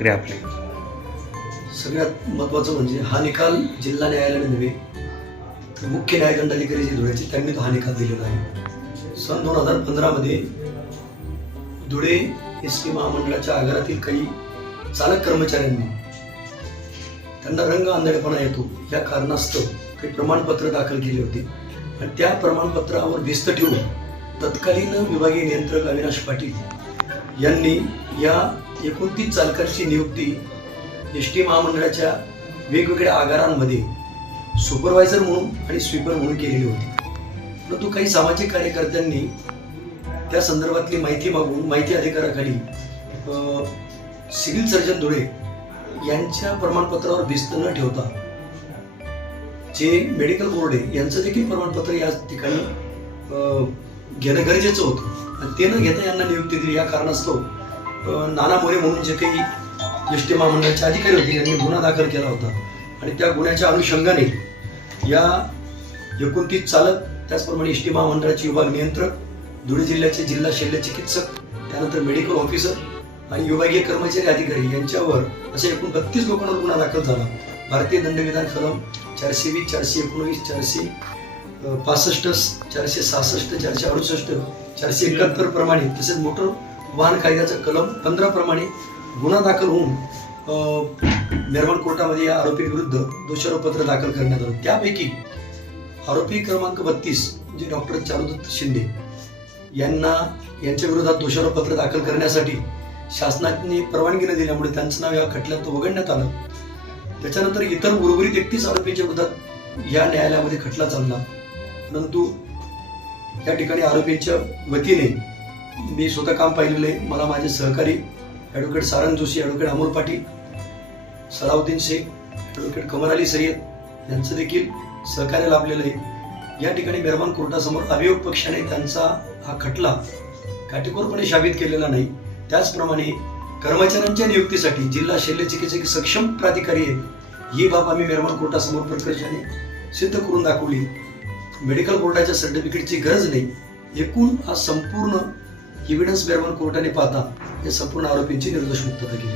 प्रतिक्रिया आपली? सगळ्यात महत्त्वाचं म्हणजे हा निकाल जिल्हा न्यायालयाने नव्हे तर मुख्य न्यायदंडाधिकारी जे धुळ्याचे त्यांनी तो हा निकाल दिलेला आहे. सन 2015 मध्ये धुळे एसटी महामंडळाच्या आगारातील काही चालक कर्मचाऱ्यांनी त्यांना रंग आंधळेपणा येतो या कारणास्तव काही प्रमाणपत्र दाखल केली होती आणि त्या प्रमाणपत्रावर भिस्त ठेवून तत्कालीन विभागीय नियंत्रक अविनाश पाटील यांनी या 29 चालकांची नियुक्ती एस टी महामंडळाच्या वेगवेगळ्या आगारांमध्ये सुपरवायझर म्हणून आणि स्वीपर म्हणून केलेली होती. परंतु काही सामाजिक कार्यकर्त्यांनी त्या संदर्भातली माहिती मागून माहिती अधिकाराखाली सिव्हिल सर्जन धुळे यांच्या प्रमाणपत्रावर भिस्त न ठेवता जे मेडिकल बोर्ड आहे यांचं देखील प्रमाणपत्र या ठिकाणी घेणं गरजेचं होतं आणि ते न घेता यांना नियुक्ती दिली. या कारणास्तव नाना मोरे म्हणून जे काही एस टी महामंडळाचे अधिकारी होते यांनी गुन्हा दाखल केला होता आणि त्या गुन्ह्याच्या अनुषंगाने या 29 चालक त्याचप्रमाणे एस टी महामंडळाचे विभाग नियंत्रक, धुळे जिल्ह्याचे जिल्हा शल्य चिकित्सक, त्यानंतर मेडिकल ऑफिसर आणि विभागीय कर्मचारी अधिकारी यांच्यावर असे एकूण 32 लोकांवर गुन्हा दाखल झाला. भारतीय दंडविधान कलम 420, 419, 465, 466, 468, 471 प्रमाणे तसेच मोटर वाहन कायद्याचा कलम 15 प्रमाणे गुन्हा दाखल होऊन निर्माण कोर्टामध्ये या आरोपीविरुद्ध दोषारोपपत्र दाखल करण्यात आलं. त्यापैकी आरोपी क्रमांक 32 जे डॉक्टर चारुदत्त शिंदे यांच्या विरोधात दोषारोपपत्र दाखल करण्यासाठी शासनाने परवानगी न दिल्यामुळे त्यांचं नाव या खटल्यात वगळण्यात आलं. त्याच्यानंतर इतर उर्वरित 31 आरोपींच्या विरोधात या न्यायालयामध्ये खटला चालला. परंतु या ठिकाणी आरोपींच्या वतीने मी स्वतः काम पाहिलेलं आहे. मला माझे सहकारी advocate Sarang Joshi, advocate Amol Patil, Salauddin Shaikh, advocate Kamar Ali Sayyed यांचं देखील सहकार्य लाभलेलं आहे. या ठिकाणी मेहरबान कोर्टासमोर अभियोग पक्षाने त्यांचा हा खटला काटेकोरपणे साबित केलेला नाही. त्याचप्रमाणे कर्मचाऱ्यांच्या नियुक्तीसाठी जिल्हा शल्य चिकित्सक सक्षम प्राधिकारी आहेत ही बाब आम्ही मेहरबान कोर्टासमोर प्रकर्षाने सिद्ध करून दाखवली. मेडिकल बोर्डाच्या सर्टिफिकेटची गरज नाही. एकूण हा संपूर्ण एव्हिडन्स मेहरबान कोर्टाने पाहता या संपूर्ण आरोपींची निर्दोष मुक्तता केली.